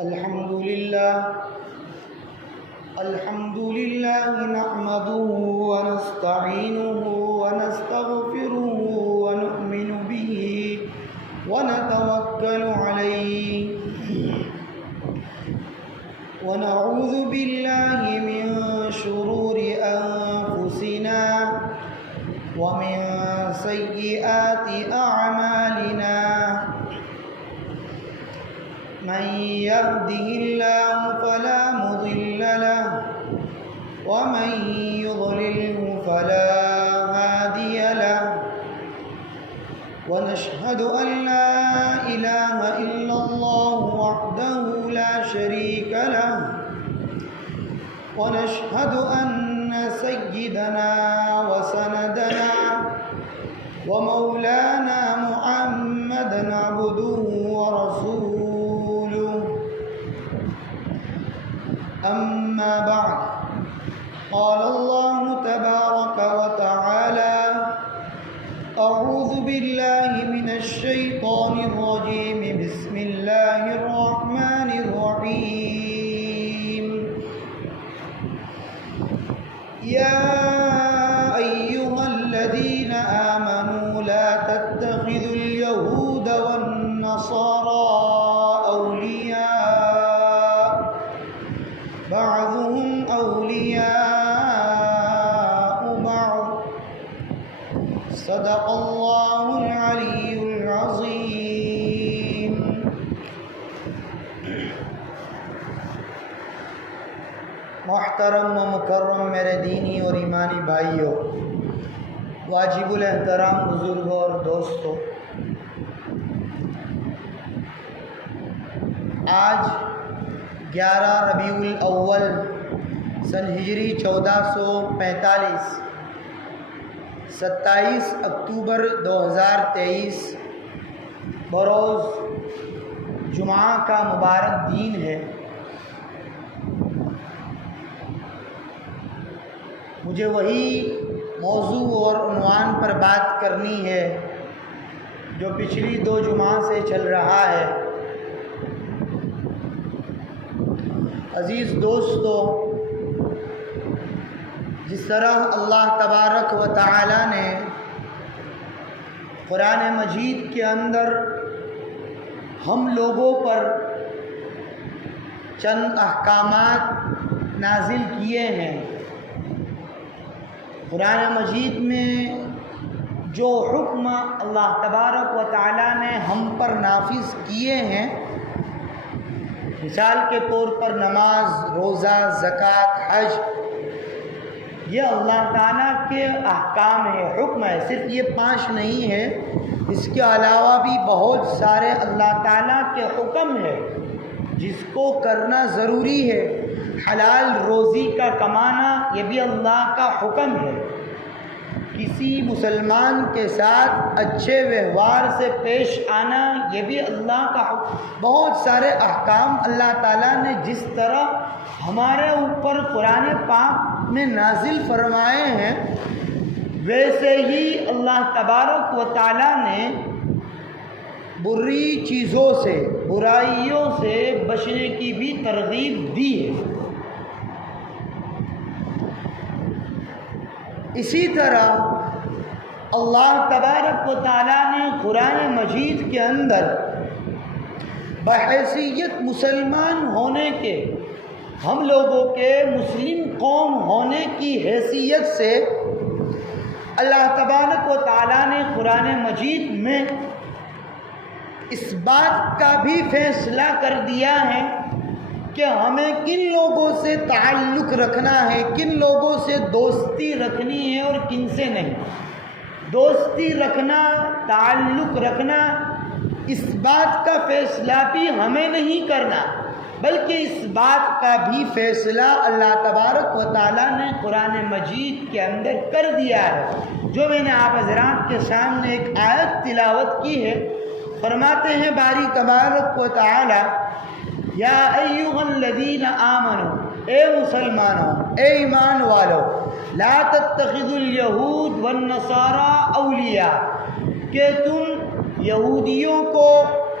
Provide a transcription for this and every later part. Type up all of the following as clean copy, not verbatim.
الحمد لله نحمده ونستعينه ونستغفره ونؤمن به ونتوكل عليه ونعوذ بالله من شرور أنفسنا ومن سيئات أعمالنا من يهده الله فلا مضل له ومن يضلله فلا هادي له ونشهد أن لا إله إلا الله وحده لا شريك له ونشهد أن سيدنا وسندنا ومولانا محمدا عبده ورسوله أما بعد قال الله تبارك وتعالى أعوذ بالله من الشيطان الرجيم بسم الله الرحمن الرحيم يا أيها الذين آمنوا لا تتخذوا اليهود والنصارى أولياء بعضهم أولياء بعض صدق الله العلي العظيم. محترم و مکرم میرے دینی اور ایمانی بھائیوں، واجب الاحترام بزرگوں اور دوستوں، آج 11 ربیع الاول سن ہجری 1445 27 اکتوبر 2023 بروز جمعہ کا مبارک دن ہے۔ مجھے وہی موضوع اور عنوان پر بات کرنی ہے جو پچھلی 2 جمعہ سے چل رہا ہے۔ عزیز دوستو، جس طرح اللہ تبارک و تعالی نے قرآن مجید کے اندر ہم لوگوں پر چند احکامات نازل کیے ہیں، قرآن مجید میں جو حکم اللہ تبارک و تعالی نے ہم پر نافذ کیے ہیں، مثال کے طور پر نماز، روزہ، زکوٰۃ، حج، یہ اللہ تعالیٰ کے احکام ہے، حکم ہے۔ صرف یہ 5 نہیں ہے، اس کے علاوہ بھی بہت سارے اللہ تعالیٰ کے حکم ہے جس کو کرنا ضروری ہے۔ حلال روزی کا کمانا یہ بھی اللہ کا حکم ہے۔ کسی مسلمان کے ساتھ اچھے ویوہار سے پیش آنا یہ بھی اللہ کا حکم۔ بہت سارے احکام اللہ تعالیٰ نے جس طرح ہمارے اوپر قرآن پاک میں نازل فرمائے ہیں، ویسے ہی اللہ تبارک و تعالیٰ نے بری چیزوں سے، برائیوں سے بچنے کی بھی ترغیب دی ہے۔ اسی طرح اللہ تبارک و تعالیٰ نے قرآن مجید کے اندر بحیثیت مسلمان ہونے کے، ہم لوگوں کے مسلم قوم ہونے کی حیثیت سے اللہ تبارک و تعالیٰ نے قرآن مجید میں اس بات کا بھی فیصلہ کر دیا ہے کہ ہمیں کن لوگوں سے تعلق رکھنا ہے، کن لوگوں سے دوستی رکھنی ہے اور کن سے نہیں۔ دوستی رکھنا، تعلق رکھنا، اس بات کا فیصلہ بھی ہمیں نہیں کرنا، بلکہ اس بات کا بھی فیصلہ اللہ تبارک و تعالیٰ نے قرآن مجید کے اندر کر دیا ہے، جو میں نے آپ حضرات کے سامنے ایک آیت تلاوت کی ہے۔ فرماتے ہیں باری تبارک و تعالیٰ، یا ایھا الذین آمنوا، اے مسلمانوں، اے ایمان والو، لا تتخذوا الیہود والنصارى اولیاء، کہ تم یہودیوں کو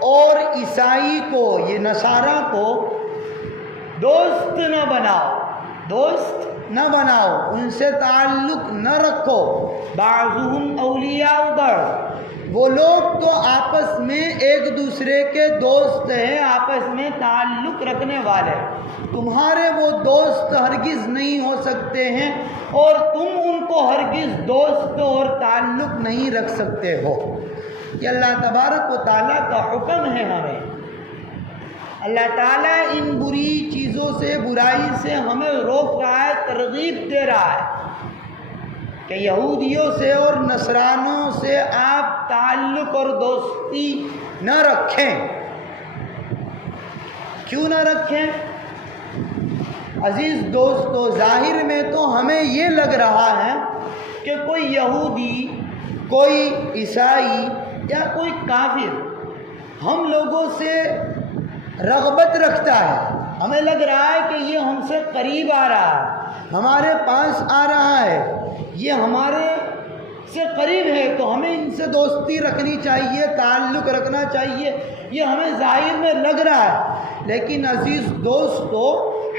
اور عیسائی کو، یہ نصارہ کو دوست نہ بناؤ، دوست نہ بناؤ، ان سے تعلق نہ رکھو، بعضهم اولیاء بعض، وہ لوگ تو آپس میں ایک دوسرے کے دوست ہیں، آپس میں تعلق رکھنے والے، تمہارے وہ دوست ہرگز نہیں ہو سکتے ہیں اور تم ان کو ہرگز دوست اور تعلق نہیں رکھ سکتے ہو۔ یہ اللہ تبارک و تعالیٰ کا حکم ہے ہمیں۔ اللہ تعالیٰ ان بری چیزوں سے، برائی سے ہمیں روک رہا ہے، ترغیب دے رہا ہے کہ یہودیوں سے اور نصرانوں سے آپ تعلق اور دوستی نہ رکھیں۔ کیوں نہ رکھیں؟ عزیز دوستو، ظاہر میں تو ہمیں یہ لگ رہا ہے کہ کوئی یہودی، کوئی عیسائی یا کوئی کافر ہم لوگوں سے رغبت رکھتا ہے، ہمیں لگ رہا ہے کہ یہ ہم سے قریب آ رہا ہے، ہمارے پاس آ رہا ہے، یہ ہمارے سے قریب ہے تو ہمیں ان سے دوستی رکھنی چاہیے، تعلق رکھنا چاہیے، یہ ہمیں ظاہر میں لگ رہا ہے۔ لیکن عزیز دوستو،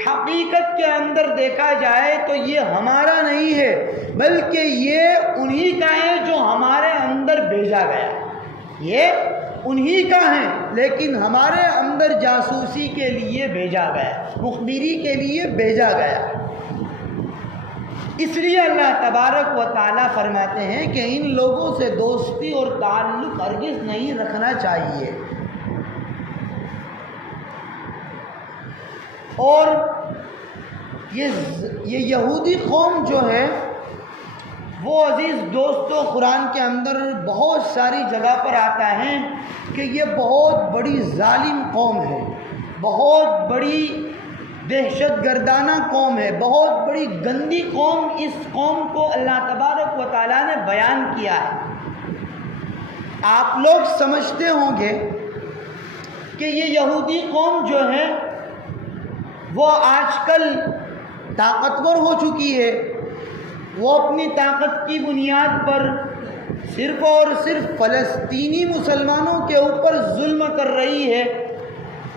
حقیقت کے اندر دیکھا جائے تو یہ ہمارا نہیں ہے، بلکہ یہ انہی کا ہے جو ہمارے اندر بھیجا گیا، یہ انہی کا ہے، لیکن ہمارے اندر جاسوسی کے لیے بھیجا گیا، مخبری کے لیے بھیجا گیا۔ اس لیے اللہ تبارک و تعالیٰ فرماتے ہیں کہ ان لوگوں سے دوستی اور تعلق ہرگز نہیں رکھنا چاہیے۔ اور یہ یہودی قوم جو ہے وہ عزیز دوستو قرآن کے اندر بہت ساری جگہ پر آتا ہے کہ یہ بہت بڑی ظالم قوم ہے، بہت بڑی دہشت گردانہ قوم ہے، بہت بڑی گندی قوم۔ اس قوم کو اللہ تبارک و تعالیٰ نے بیان کیا ہے۔ آپ لوگ سمجھتے ہوں گے کہ یہ یہودی قوم جو ہے وہ آج کل طاقتور ہو چکی ہے، وہ اپنی طاقت کی بنیاد پر صرف اور صرف فلسطینی مسلمانوں کے اوپر ظلم کر رہی ہے۔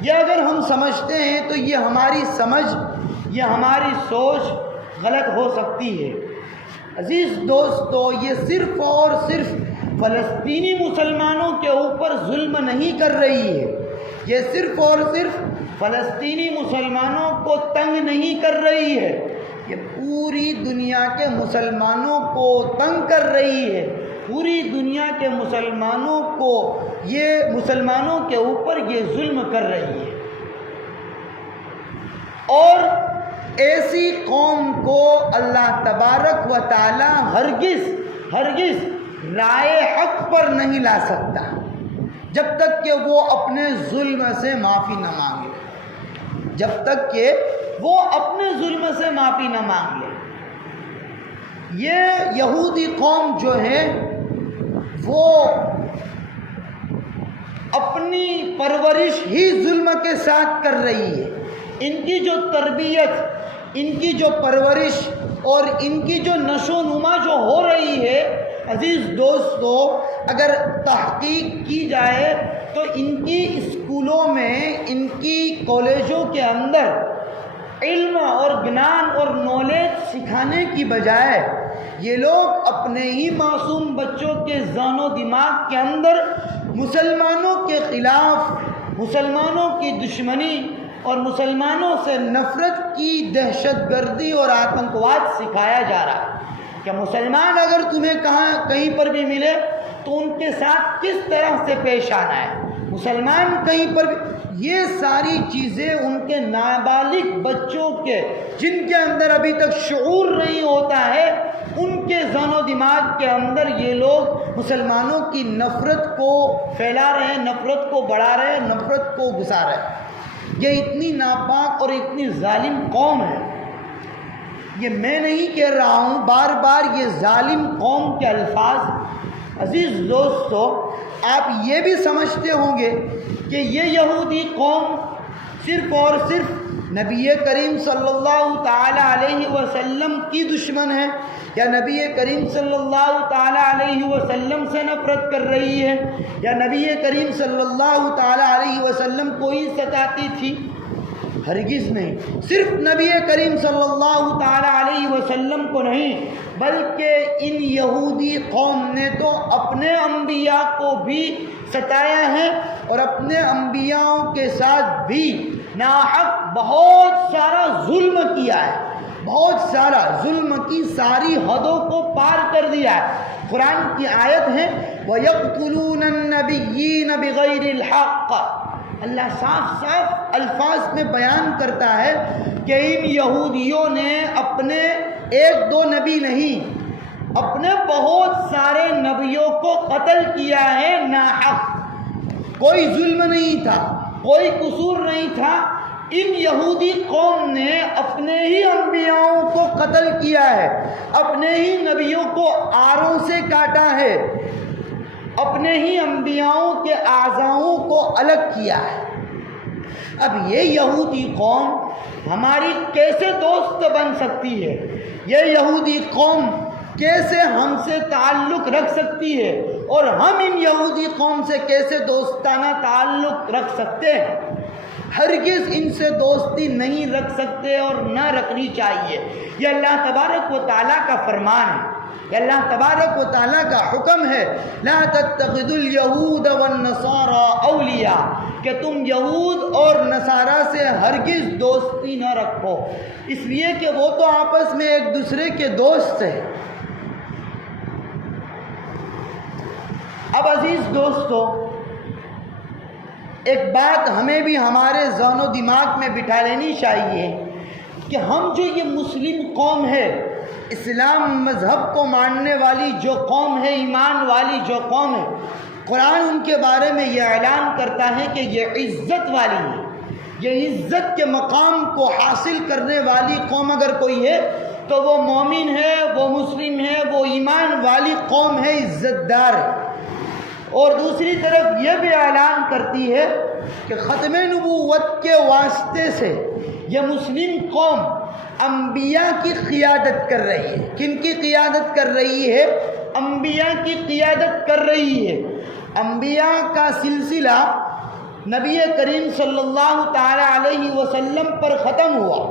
یہ اگر ہم سمجھتے ہیں تو یہ ہماری سمجھ، یہ ہماری سوچ غلط ہو سکتی ہے۔ عزیز دوستو، یہ صرف اور صرف فلسطینی مسلمانوں کے اوپر ظلم نہیں کر رہی ہے، یہ صرف اور صرف فلسطینی مسلمانوں کو تنگ نہیں کر رہی ہے، یہ پوری دنیا کے مسلمانوں کو تنگ کر رہی ہے، پوری دنیا کے مسلمانوں کو، یہ مسلمانوں کے اوپر یہ ظلم کر رہی ہے۔ اور ایسی قوم کو اللہ تبارک و تعالی ہرگز رائے حق پر نہیں لا سکتا جب تک کہ وہ اپنے ظلم سے معافی نہ مانگے، جب تک کہ وہ اپنے ظلم سے معافی نہ مانگ لے۔ یہ یہودی قوم جو ہے وہ اپنی پرورش ہی ظلم کے ساتھ کر رہی ہے۔ ان کی جو تربیت، ان کی جو پرورش اور ان کی جو نشو و نما جو ہو رہی ہے، عزیز دوستو، اگر تحقیق کی جائے تو ان کی اسکولوں میں، ان کی کالجوں کے اندر علم اور گنان اور نالج سکھانے کی بجائے یہ لوگ اپنے ہی معصوم بچوں کے ذہن و دماغ کے اندر مسلمانوں کے خلاف، مسلمانوں کی دشمنی اور مسلمانوں سے نفرت کی دہشت گردی اور آتنکواد سکھایا جا رہا ہے کہ مسلمان اگر تمہیں کہیں پر بھی ملے تو ان کے ساتھ کس طرح سے پیش آنا ہے، مسلمان کہیں پر بھی، یہ ساری چیزیں ان کے نابالغ بچوں کے، جن کے اندر ابھی تک شعور نہیں ہوتا ہے، ان کے ذہن و دماغ کے اندر یہ لوگ مسلمانوں کی نفرت کو پھیلا رہے ہیں، نفرت کو بڑھا رہے ہیں، نفرت کو گھسا رہے ہیں۔ یہ اتنی ناپاک اور اتنی ظالم قوم ہے، یہ میں نہیں کہہ رہا ہوں، بار بار یہ ظالم قوم کے الفاظ۔ عزیز دوستو، آپ یہ بھی سمجھتے ہوں گے کہ یہ یہودی قوم صرف اور صرف نبی کریم صلی اللہ تعالی علیہ وسلم کی دشمن ہے، یا نبی کریم صلی اللہ تعالیٰ علیہ وسلم سے نفرت کر رہی ہے، یا نبی کریم صلی اللہ تعالیٰ علیہ وسلم کو ہی ستاتی تھی؟ ہرگز نہیں۔ صرف نبی کریم صلی اللہ تعالیٰ علیہ وسلم کو نہیں، بلکہ ان یہودی قوم نے تو اپنے انبیاء کو بھی ستایا ہے، اور اپنے انبیاء کے ساتھ بھی ناحق بہت سارا ظلم کیا ہے، بہت سارا ظلم کی ساری حدوں کو پار کر دیا ہے۔ قرآن کی آیت ہے وَيَقْتُلُونَ النَّبِيِّينَ بِغَيْرِ الْحَقِّ، اللہ صاف صاف الفاظ میں بیان کرتا ہے کہ ان یہودیوں نے اپنے ایک دو نبی نہیں، اپنے بہت سارے نبیوں کو قتل کیا ہے ناحق۔ کوئی ظلم نہیں تھا، کوئی قصور نہیں تھا، ان یہودی قوم نے اپنے ہی انبیاءوں کو قتل کیا ہے، اپنے ہی نبیوں کو آروں سے کاٹا ہے، اپنے ہی انبیاءوں کے اعضاؤں کو الگ کیا ہے۔ اب یہ یہودی قوم ہماری کیسے دوست بن سکتی ہے؟ یہ یہودی قوم کیسے ہم سے تعلق رکھ سکتی ہے؟ اور ہم ان یہودی قوم سے کیسے دوستانہ تعلق رکھ سکتے ہیں؟ ہرگز ان سے دوستی نہیں رکھ سکتے اور نہ رکھنی چاہیے۔ یہ اللہ تبارک و تعالیٰ کا فرمان ہے، یہ اللہ تبارک و تعالیٰ کا حکم ہے، لا تتخذوا اليہود والنصارى اولیاء، کہ تم یہود اور نصارہ سے ہرگز دوستی نہ رکھو، اس لیے کہ وہ تو آپس میں ایک دوسرے کے دوست ہیں۔ اب عزیز دوستو، ایک بات ہمیں بھی ہمارے ذہن و دماغ میں بٹھا لینی چاہیے کہ ہم جو یہ مسلم قوم ہے، اسلام مذہب کو ماننے والی جو قوم ہے، ایمان والی جو قوم ہے، قرآن ان کے بارے میں یہ اعلان کرتا ہے کہ یہ عزت والی ہے، یہ عزت کے مقام کو حاصل کرنے والی قوم اگر کوئی ہے تو وہ مومن ہے، وہ مسلم ہے، وہ ایمان والی قوم ہے، عزت دار ہے۔ اور دوسری طرف یہ بھی اعلان کرتی ہے کہ ختم نبوت کے واسطے سے یہ مسلم قوم انبیاء کی قیادت کر رہی ہے۔ کن کی قیادت کر رہی ہے؟ انبیاء کی قیادت کر رہی ہے۔ انبیاء کا سلسلہ نبی کریم صلی اللہ تعالی علیہ وسلم پر ختم ہوا،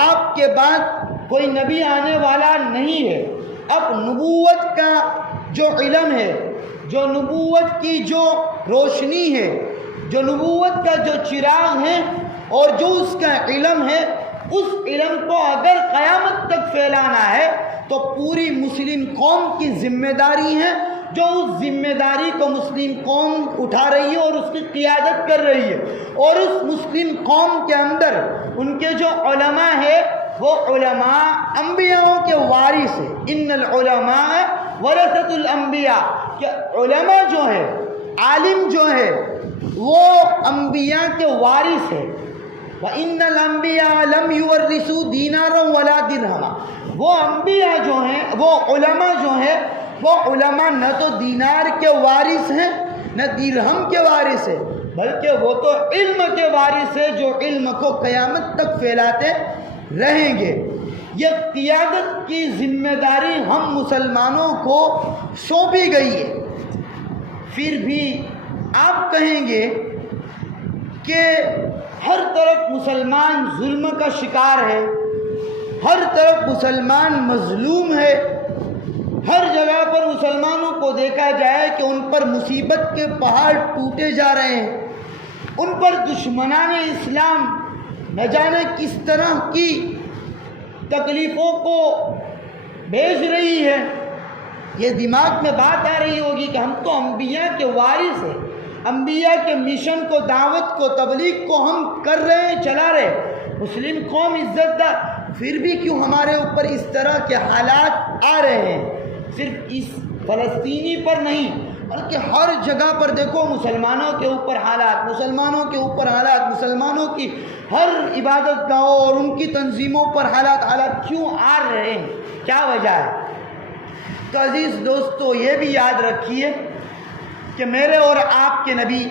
آپ کے بعد کوئی نبی آنے والا نہیں ہے۔ اب نبوت کا جو علم ہے، جو نبوت کی جو روشنی ہے، جو نبوت کا جو چراغ ہے اور جو اس کا علم ہے، اس علم کو اگر قیامت تک پھیلانا ہے تو پوری مسلم قوم کی ذمہ داری ہے، جو اس ذمہ داری کو مسلم قوم اٹھا رہی ہے اور اس کی قیادت کر رہی ہے۔ اور اس مسلم قوم کے اندر ان کے جو علماء ہیں وہ علماء انبیاء کے وارث ہیں۔ ان العلماء ورثۃ الانبیاء، کہ علماء جو ہے، عالم جو ہے، وہ انبیاء کے وارث ہے۔ وَإِنَّ الْأَنْبِيَاءَ لَمْ يُوَرِّثُوا دِينَارًا وَلَا دِرْهَمًا، وہ انبیاء جو ہیں، وہ علماء جو ہیں، وہ علماء نہ تو دینار کے وارث ہیں نہ درہم کے وارث ہیں، بلکہ وہ تو علم کے وارث ہیں، جو علم کو قیامت تک پھیلاتے رہیں گے۔ یہ قیادت کی ذمہ داری ہم مسلمانوں کو سونپی گئی ہے۔ پھر بھی آپ کہیں گے کہ ہر طرف مسلمان ظلم کا شکار ہے، ہر طرف مسلمان مظلوم ہے، ہر جگہ پر مسلمانوں کو دیکھا جائے کہ ان پر مصیبت کے پہاڑ ٹوٹے جا رہے ہیں، ان پر دشمنان اسلام نہ جانے کس طرح کی تکلیفوں کو بھیج رہی ہے۔ یہ دماغ میں بات آ رہی ہوگی کہ ہم تو انبیاء کے وارث ہیں، انبیاء کے مشن کو، دعوت کو، تبلیغ کو ہم کر رہے ہیں، چلا رہے، مسلم قوم عزت دار، پھر بھی کیوں ہمارے اوپر اس طرح کے حالات آ رہے ہیں؟ صرف اس فلسطینی پر نہیں بلکہ ہر جگہ پر دیکھو مسلمانوں کے اوپر حالات، مسلمانوں کے اوپر حالات، مسلمانوں کی ہر عبادت گاہوں اور ان کی تنظیموں پر حالات کیوں آ رہے ہیں؟ کیا وجہ ہے؟ تو عزیز دوستو، یہ بھی یاد رکھیے کہ میرے اور آپ کے نبی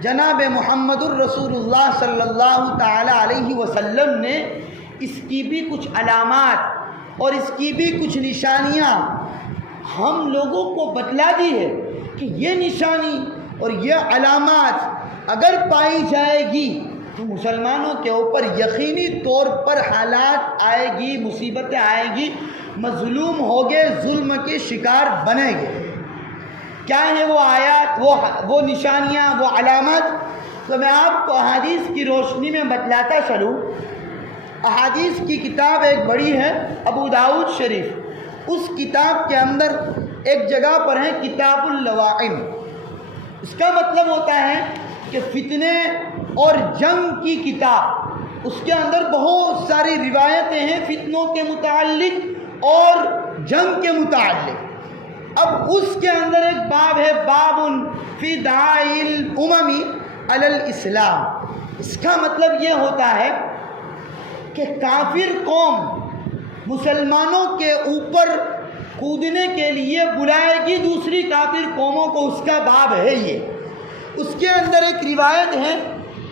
جناب محمد الرسول اللہ صلی اللہ تعالی علیہ وسلم نے اس کی بھی کچھ علامات، اور اس کی بھی کچھ نشانیاں ہم لوگوں کو بتلا دی ہے کہ یہ نشانی اور یہ علامات اگر پائی جائے گی تو مسلمانوں کے اوپر یقینی طور پر حالات آئے گی، مصیبتیں آئے گی، مظلوم ہوگے، ظلم کے شکار بنیں گے۔ کیا ہیں وہ آیات، وہ نشانیاں، وہ علامات؟ تو میں آپ کو احادیث کی روشنی میں بتلاتا چلوں۔ احادیث کی کتاب ایک بڑی ہے ابو داؤد شریف، اس کتاب کے اندر ایک جگہ پر ہے کتاب اللواعن۔ اس کا مطلب ہوتا ہے کہ فتنے اور جنگ کی کتاب، اس کے اندر بہت ساری روایتیں ہیں فتنوں کے متعلق اور جنگ کے متعلق۔ اب اس کے اندر ایک باب ہے باب فی دعائی الامم علی الاسلام۔ اس کا مطلب یہ ہوتا ہے کہ کافر قوم مسلمانوں کے اوپر کودنے کے لیے بلائے گی دوسری کافر قوموں کو، اس کا باب ہے یہ۔ اس کے اندر ایک روایت ہے،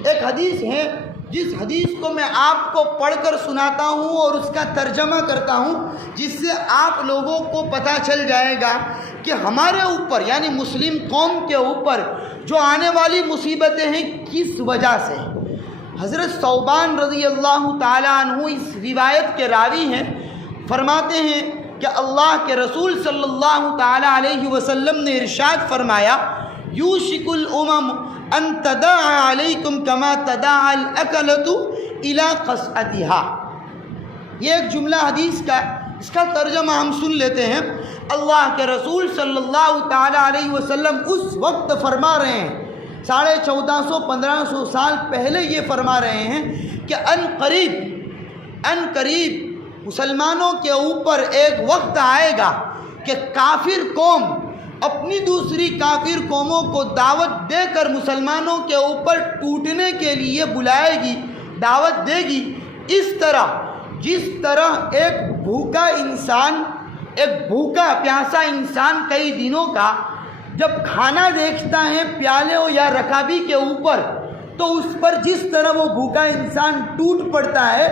ایک حدیث ہے، جس حدیث کو میں آپ کو پڑھ کر سناتا ہوں اور اس کا ترجمہ کرتا ہوں، جس سے آپ لوگوں کو پتہ چل جائے گا کہ ہمارے اوپر یعنی مسلم قوم کے اوپر جو آنے والی مصیبتیں ہیں کس وجہ سے۔ حضرت ثوبان رضی اللہ تعالیٰ عنہ اس روایت کے راوی ہیں، فرماتے ہیں کہ اللہ کے رسول صلی اللہ تعالیٰ علیہ وسلم نے ارشاد فرمایا، یوشک الامم ان تداعى علیکم کما تداعى الاکلۃ الی قصعتها۔ یہ ایک جملہ حدیث کا، اس کا ترجمہ ہم سن لیتے ہیں۔ اللہ کے رسول صلی اللہ تعالیٰ علیہ وسلم اس وقت فرما رہے ہیں، 1450-1500 سال پہلے یہ فرما رہے ہیں کہ ان قریب مسلمانوں کے اوپر ایک وقت آئے گا کہ کافر قوم اپنی دوسری کافر قوموں کو دعوت دے کر مسلمانوں کے اوپر ٹوٹنے کے لیے بلائے گی، دعوت دے گی، اس طرح جس طرح ایک بھوکا پیاسا انسان کئی دنوں کا جب کھانا دیکھتا ہے پیالے ہو یا رکابی کے اوپر تو اس پر جس طرح وہ بھوکا انسان ٹوٹ پڑتا ہے،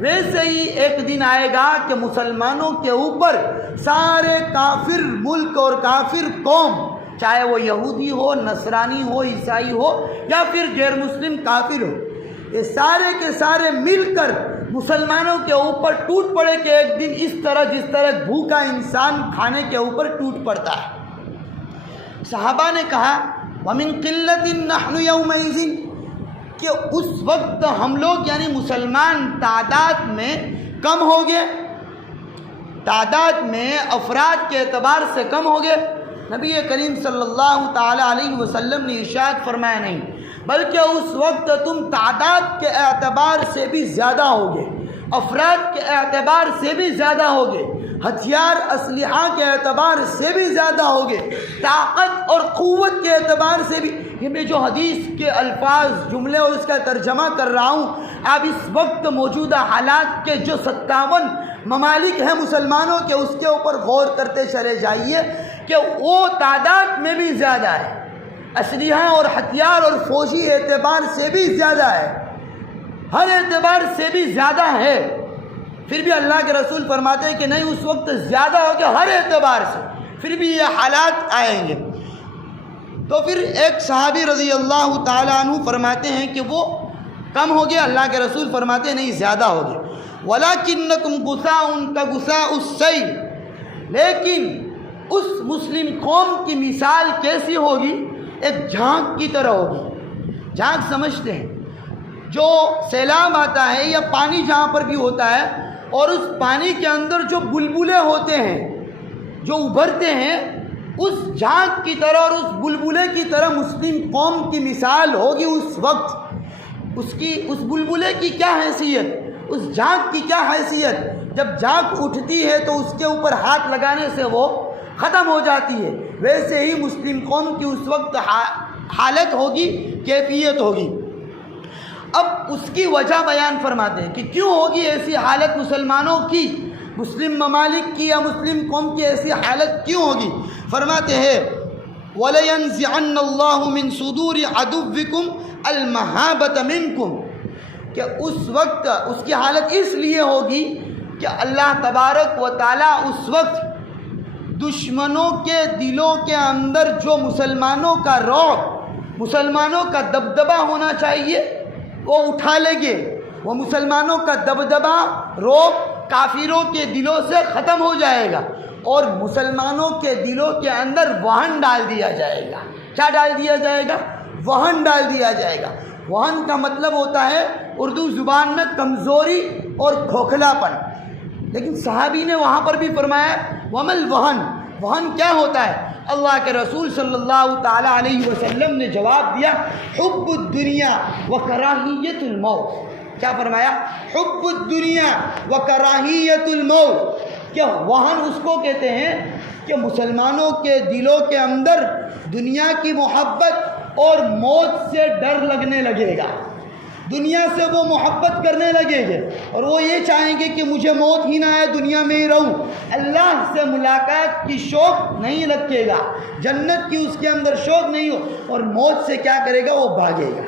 ویسے ہی ایک دن آئے گا کہ مسلمانوں کے اوپر سارے کافر ملک اور کافر قوم، چاہے وہ یہودی ہو، نصرانی ہو، عیسائی ہو یا پھر غیر مسلم کافر ہو، یہ سارے کے سارے مل کر مسلمانوں کے اوپر ٹوٹ پڑے کہ ایک دن اس طرح جس طرح بھوکا انسان کھانے کے اوپر ٹوٹ پڑتا ہے۔ صحابہ نے کہا وَمِن قِلَّةٍ نَحْنُ يَوْمَئِذٍ، کہ اس وقت ہم لوگ یعنی مسلمان تعداد میں کم ہو گئے، تعداد میں افراد کے اعتبار سے کم ہو گئے۔ نبی کریم صلی اللہ تعالیٰ علیہ وسلم نے ارشاد فرمایا نہیں، بلکہ اس وقت تم تعداد کے اعتبار سے بھی زیادہ ہوگے، افراد کے اعتبار سے بھی زیادہ ہوگے، ہتھیار اسلحہ کے اعتبار سے بھی زیادہ ہوگے، طاقت اور قوت کے اعتبار سے بھی۔ یہ میں جو حدیث کے الفاظ، جملے اور اس کا ترجمہ کر رہا ہوں، آپ اس وقت موجودہ حالات کے جو 57 ممالک ہیں مسلمانوں کے، اس کے اوپر غور کرتے چلے جائیے کہ وہ تعداد میں بھی زیادہ ہے، اسلحہ اور ہتھیار اور فوجی اعتبار سے بھی زیادہ ہے، ہر اعتبار سے بھی زیادہ ہے۔ پھر بھی اللہ کے رسول فرماتے ہیں کہ نہیں، اس وقت زیادہ ہو گیا ہر اعتبار سے، پھر بھی یہ حالات آئیں گے۔ تو پھر ایک صحابی رضی اللہ تعالیٰ عنہ فرماتے ہیں کہ وہ کم ہو گیا، اللہ کے رسول فرماتے ہیں نہیں، زیادہ ہو گیا۔ وَلَكِنَّكُمْ غُثَاءٌ كَغُثَاءِ السَّيْلِ، لیکن اس مسلم قوم کی مثال کیسی ہوگی؟ ایک جھانک کی طرح ہوگی۔ جھانک سمجھتے ہیں، جو سیلاب آتا ہے یا پانی جہاں پر بھی ہوتا ہے اور اس پانی کے اندر جو بلبلے ہوتے ہیں جو ابھرتے ہیں، اس جھانک کی طرح اور اس بلبلے کی طرح مسلم قوم کی مثال ہوگی اس وقت۔ اس بلبلے کی کیا حیثیت، اس جھانک کی کیا حیثیت؟ جب جھانک اٹھتی ہے تو اس کے اوپر ہاتھ لگانے سے وہ ختم ہو جاتی ہے، ویسے ہی مسلم قوم کی اس وقت حالت ہوگی، کیفیت ہوگی۔ اب اس کی وجہ بیان فرماتے ہیں کہ کیوں ہوگی ایسی حالت مسلمانوں کی، مسلم ممالک کی یا مسلم قوم کی ایسی حالت کیوں ہوگی؟ فرماتے ہیں وَلَيَنزِعَنَّ اللَّهُ مِن صُدُورِ عَدُوِّكُمْ الْمَهَابَةَ مِنْكُمْ، کہ اس وقت اس کی حالت اس لیے ہوگی کہ اللہ تبارک و تعالیٰ اس وقت دشمنوں کے دلوں کے اندر جو مسلمانوں کا رعب، مسلمانوں کا دبدبہ ہونا چاہیے وہ اٹھا لیں گے، وہ مسلمانوں کا دبدبہ رعب کافروں کے دلوں سے ختم ہو جائے گا اور مسلمانوں کے دلوں کے اندر وہن ڈال دیا جائے گا۔ کیا ڈال دیا جائے گا؟ وہن ڈال دیا جائے گا۔ وہن کا مطلب ہوتا ہے اردو زبان میں کمزوری اور کھوکھلا پن، لیکن صحابی نے وہاں پر بھی فرمایا ومل وہن، وہن کیا ہوتا ہے؟ اللہ کے رسول صلی اللہ تعالیٰ علیہ وسلم نے جواب دیا حب الدنیا و کراہیت الموت۔ کیا فرمایا؟ حب الدنیا و کراہیت الموت، کہ وہن اس کو کہتے ہیں کہ مسلمانوں کے دلوں کے اندر دنیا کی محبت اور موت سے ڈر لگنے لگے گا، دنیا سے وہ محبت کرنے لگے گے اور وہ یہ چاہیں گے کہ مجھے موت ہی نہ آئے، دنیا میں ہی رہوں، اللہ سے ملاقات کی شوق نہیں رکھے گا، جنت کی اس کے اندر شوق نہیں ہو، اور موت سے کیا کرے گا؟ وہ بھاگے گا۔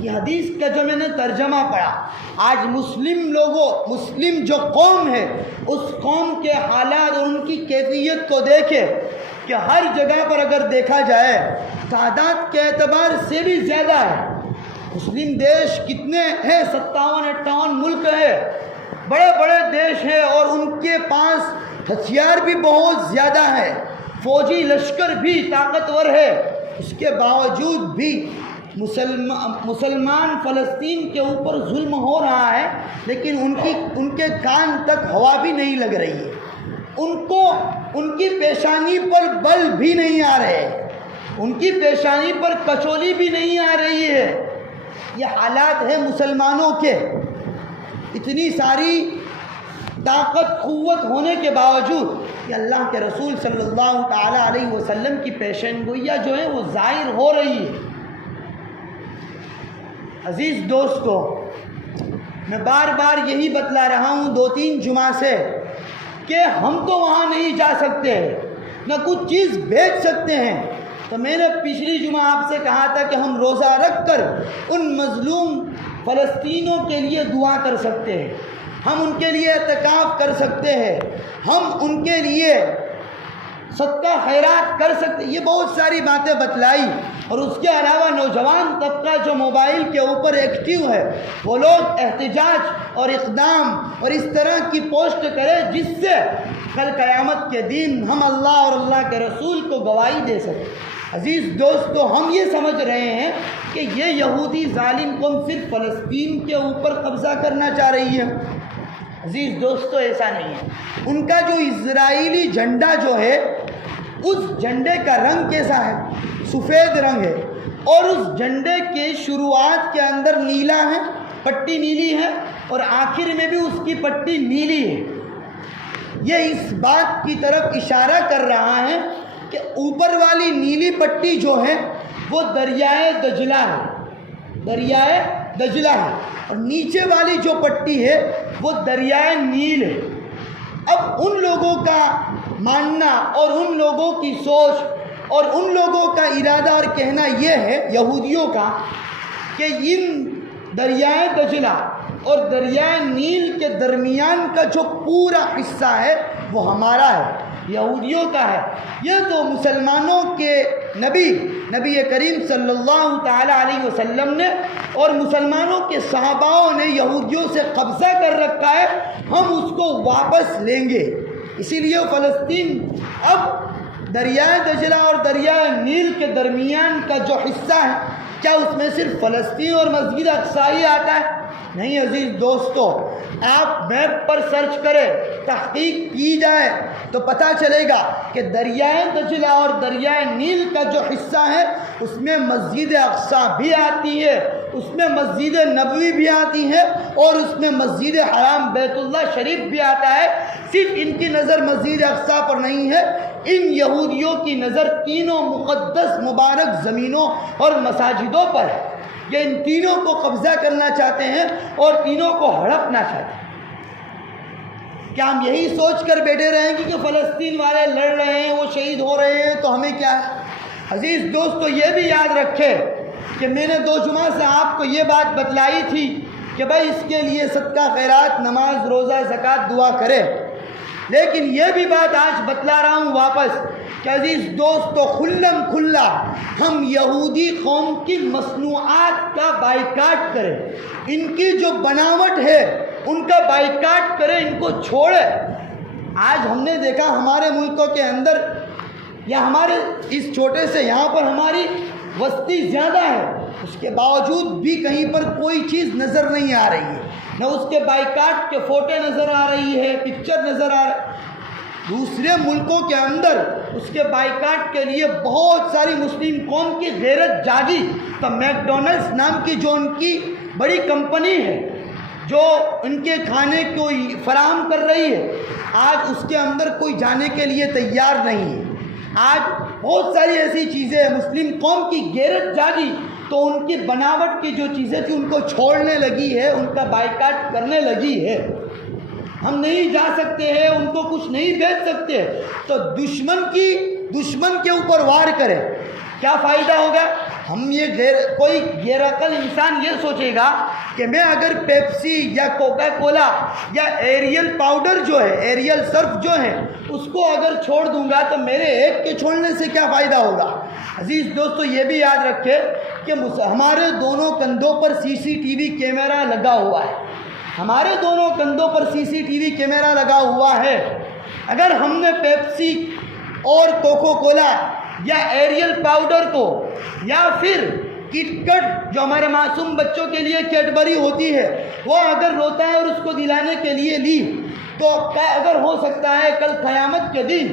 یہ حدیث کا جو میں نے ترجمہ پڑھا، آج مسلم جو قوم ہے اس قوم کے حالات اور ان کی کیفیت کو دیکھے کہ ہر جگہ پر اگر دیکھا جائے تعداد کے اعتبار سے بھی زیادہ ہے۔ مسلم دیش کتنے ہیں؟ 57-58 ملک ہے، بڑے بڑے دیش ہیں اور ان کے پاس ہتھیار بھی بہت زیادہ ہے، فوجی لشکر بھی طاقتور ہے، اس کے باوجود بھی مسلمان فلسطین کے اوپر ظلم ہو رہا ہے، لیکن ان کے کان تک ہوا بھی نہیں لگ رہی ہے، ان کی پیشانی پر بل بھی نہیں آ رہے، ان کی پیشانی پر کچولی بھی نہیں آ رہی ہے۔ یہ حالات ہیں مسلمانوں کے، اتنی ساری طاقت قوت ہونے کے باوجود کہ اللہ کے رسول صلی اللہ تعالیٰ علیہ وسلم کی پیشن گوئیاں جو ہے وہ ظاہر ہو رہی ہے۔ عزیز دوستو، میں بار بار یہی بتلا رہا ہوں 2-3 جمعہ سے کہ ہم تو وہاں نہیں جا سکتے، نہ کچھ چیز بیچ سکتے ہیں۔ تو میں نے پچھلی جمعہ آپ سے کہا تھا کہ ہم روزہ رکھ کر ان مظلوم فلسطینوں کے لیے دعا کر سکتے ہیں، ہم ان کے لیے اعتکاف کر سکتے ہیں، ہم ان کے لیے صدقہ خیرات کر سکتے ہیں، یہ بہت ساری باتیں بتلائی۔ اور اس کے علاوہ نوجوان طبقہ جو موبائل کے اوپر ایکٹیو ہے وہ لوگ احتجاج اور اقدام اور اس طرح کی پوسٹ کرے جس سے کل قیامت کے دن ہم اللہ اور اللہ کے رسول کو گواہی دے سکیں۔ عزیز دوستو، ہم یہ سمجھ رہے ہیں کہ یہ یہودی ظالم قوم صرف فلسطین کے اوپر قبضہ کرنا چاہ رہی ہے۔ عزیز دوستو، ایسا نہیں ہے۔ ان کا جو اسرائیلی جھنڈا جو ہے اس جھنڈے کا رنگ کیسا ہے؟ سفید رنگ ہے، اور اس جھنڈے کے شروعات کے اندر نیلا ہے، پٹی نیلی ہے، اور آخر میں بھی اس کی پٹی نیلی ہے۔ یہ اس بات کی طرف اشارہ کر رہا ہے کہ اوپر والی نیلی پٹی جو ہے وہ دریائے دجلہ ہے، دریائے دجلہ ہے، اور نیچے والی جو پٹی ہے وہ دریائے نیل ہے۔ اب ان لوگوں کا ماننا اور ان لوگوں کی سوچ اور ان لوگوں کا ارادہ اور کہنا یہ ہے، یہودیوں کا، کہ ان دریائے دجلہ اور دریائے نیل کے درمیان کا جو پورا حصہ ہے وہ ہمارا ہے، یہودیوں کا ہے۔ یہ تو مسلمانوں کے نبی کریم صلی اللہ تعالیٰ علیہ وسلم نے اور مسلمانوں کے صحاباؤں نے یہودیوں سے قبضہ کر رکھا ہے، ہم اس کو واپس لیں گے۔ اسی لیے فلسطین اب دریائے دجلہ اور دریائے نیل کے درمیان کا جو حصہ ہے، کیا اس میں صرف فلسطین اور مسجد اقصیٰ ہی آتا ہے؟ نہیں عزیز دوستو، آپ میپ پر سرچ کریں، تحقیق کی جائے تو پتہ چلے گا کہ دریائے دجلہ اور دریائے نیل کا جو حصہ ہے اس میں مسجد اقصیٰ بھی آتی ہے، اس میں مسجد نبوی بھی آتی ہے، اور اس میں مسجد حرام بیت اللہ شریف بھی آتا ہے۔ صرف ان کی نظر مسجد اقصیٰ پر نہیں ہے، ان یہودیوں کی نظر تینوں مقدس مبارک زمینوں اور مساجدوں پر ہے۔ یہ ان تینوں کو قبضہ کرنا چاہتے ہیں اور تینوں کو ہڑپنا چاہتے ہیں۔ کیا ہم یہی سوچ کر بیٹھے رہیں گے کہ فلسطین والے لڑ رہے ہیں، وہ شہید ہو رہے ہیں تو ہمیں کیا ہے؟ عزیز دوستو، یہ بھی یاد رکھے کہ میں نے 2 جمعہ سے آپ کو یہ بات بتلائی تھی کہ بھائی اس کے لیے صدقہ خیرات، نماز، روزہ، زکوٰۃ، دعا کرے، لیکن یہ بھی بات آج بتلا رہا ہوں واپس کہ عزیز دوستو، کھلم کھلا ہم یہودی قوم کی مصنوعات کا بائیکاٹ کریں، ان کی جو بناوٹ ہے ان کا بائیکاٹ کریں، ان کو چھوڑے۔ آج ہم نے دیکھا ہمارے ملکوں کے اندر یا ہمارے اس چھوٹے سے یہاں پر ہماری وسطی زیادہ ہے، اس کے باوجود بھی کہیں پر کوئی چیز نظر نہیں آ رہی ہے، نہ اس کے بائیکاٹ کے فوٹو نظر آ رہی ہے، پکچر نظر آ رہا ہے۔ دوسرے ملکوں کے اندر اس کے بائیکاٹ کے لیے بہت ساری مسلم قوم کی غیرت جاگی، تو میک ڈونلڈس نام کی جو ان کی بڑی کمپنی ہے جو ان کے کھانے کو فراہم کر رہی ہے، آج اس کے اندر کوئی جانے کے لیے تیار نہیں ہے۔ آج بہت ساری ایسی چیزیں مسلم قوم کی غیرت جاگی تو ان کی بناوٹ کی جو چیزیں تھیں ان کو چھوڑنے لگی ہے، ان کا بائیکاٹ کرنے لگی ہے۔ ہم نہیں جا سکتے ہیں، ان کو کچھ نہیں بیچ سکتے، تو دشمن کے اوپر وار کرے، کیا فائدہ ہوگا؟ ہم کوئی غیر عقل انسان یہ سوچے گا کہ میں اگر پیپسی یا کوکا کولا یا ایریل پاؤڈر جو ہے، ایریل سرف جو ہے، اس کو اگر چھوڑ دوں گا تو میرے ایک کے چھوڑنے سے کیا فائدہ ہوگا؟ عزیز دوستو، یہ بھی یاد رکھے کہ ہمارے دونوں کندھوں پر CCTV کیمرہ لگا ہوا ہے، ہمارے دونوں کندھوں پر CCTV کیمرہ لگا ہوا ہے۔ اگر ہم نے پیپسی اور کوکو کولا یا ایریل پاؤڈر کو یا پھر کٹ کٹ جو ہمارے معصوم بچوں کے لیے کیڈبری ہوتی ہے وہ اگر روتا ہے اور اس کو دلانے کے لیے لی، تو اگر ہو سکتا ہے کل قیامت کے دن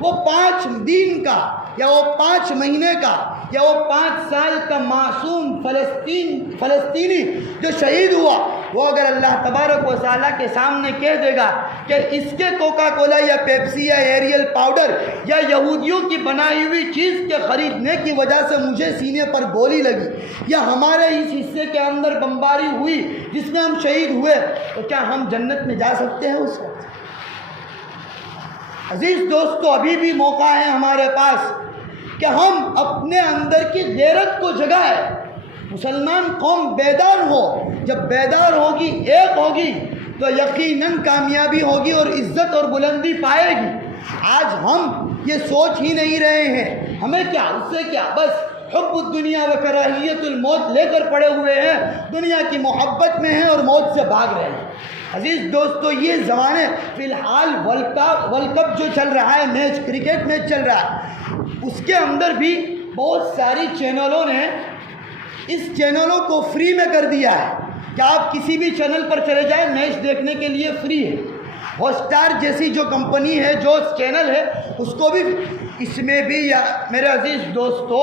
وہ 5 دن کا یا وہ 5 مہینے کا یا وہ 5 سال کا معصوم فلسطینی جو شہید ہوا، وہ اگر اللہ تبارک و تعالیٰ کے سامنے کہہ دے گا کہ اس کے کوکا کولا یا پیپسی یا ایریل پاؤڈر یا یہودیوں کی بنائی ہوئی چیز کے خریدنے کی وجہ سے مجھے سینے پر گولی لگی یا ہمارے اس حصے کے اندر بمباری ہوئی جس میں ہم شہید ہوئے، تو کیا ہم جنت میں جا سکتے ہیں اس وقت؟ عزیز دوستو، ابھی بھی موقع ہے ہمارے پاس کہ ہم اپنے اندر کی غیرت کو جگائیں، مسلمان قوم بیدار ہو، جب بیدار ہوگی، ایک ہوگی، تو یقیناً کامیابی ہوگی اور عزت اور بلندی پائے گی۔ آج ہم یہ سوچ ہی نہیں رہے ہیں، ہمیں کیا، اس سے کیا، بس حب الدنیا و کراہیت الموت لے کر پڑے ہوئے ہیں، دنیا کی محبت میں ہیں اور موت سے بھاگ رہے ہیں۔ عزیز دوستو، یہ زمانے فی الحال ورلڈ کپ جو چل رہا ہے، میچ، کرکٹ میچ چل رہا ہے، اس کے اندر بھی بہت ساری چینلوں نے اس چینلوں کو فری میں کر دیا ہے کہ آپ کسی بھی چینل پر چلے جائیں، میچ دیکھنے کے لیے فری ہے۔ ہاٹ اسٹار جیسی جو کمپنی ہے، جو چینل ہے، اس کو بھی، اس میں بھی میرے عزیز دوستو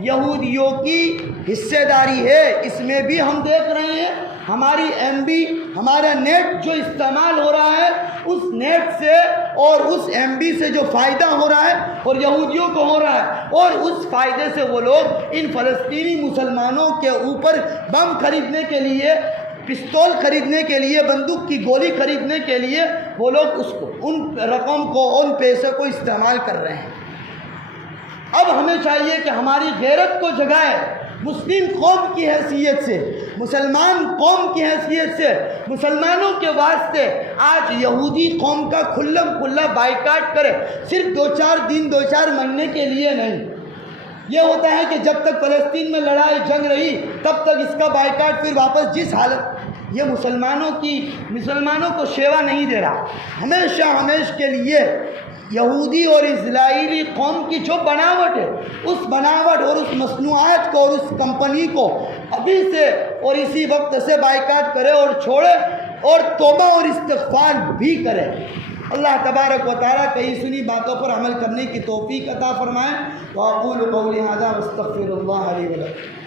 یہودیوں کی حصے داری ہے، اس میں بھی ہم دیکھ رہے ہیں ہماری MB، ہمارا نیٹ جو استعمال ہو رہا ہے، اس نیٹ سے اور اس MB سے جو فائدہ ہو رہا ہے اور یہودیوں کو ہو رہا ہے، اور اس فائدے سے وہ لوگ ان فلسطینی مسلمانوں کے اوپر بم خریدنے کے لیے، پستول خریدنے کے لیے، بندوق کی گولی خریدنے کے لیے وہ لوگ ان رقم کو، ان پیسے کو استعمال کر رہے ہیں۔ اب ہمیں چاہیے کہ ہماری غیرت کو جگائے، مسلم قوم کی حیثیت سے، مسلمان قوم کی حیثیت سے، مسلمانوں کے واسطے آج یہودی قوم کا کھلم کھلا بائیکاٹ کرے، صرف 2-4 دن، 2-4 مہینے کے لیے نہیں۔ یہ ہوتا ہے کہ جب تک فلسطین میں لڑائی جنگ رہی تب تک اس کا بائیکاٹ، پھر واپس جس حالت، یہ مسلمانوں کو شیوا نہیں دے رہا۔ ہمیشہ کے لیے یہودی اور اسرائیلی قوم کی جو بناوٹ ہے، اس بناوٹ اور اس مصنوعات کو اور اس کمپنی کو ابھی سے اور اسی وقت سے بائیکاٹ کرے اور چھوڑے اور توبہ اور استغفار بھی کرے۔ اللہ تبارک و تعالیٰ کئی سنی باتوں پر عمل کرنے کی توفیق عطا فرمائے۔ وأقول قولي هذا واستغفر الله لي ولكم۔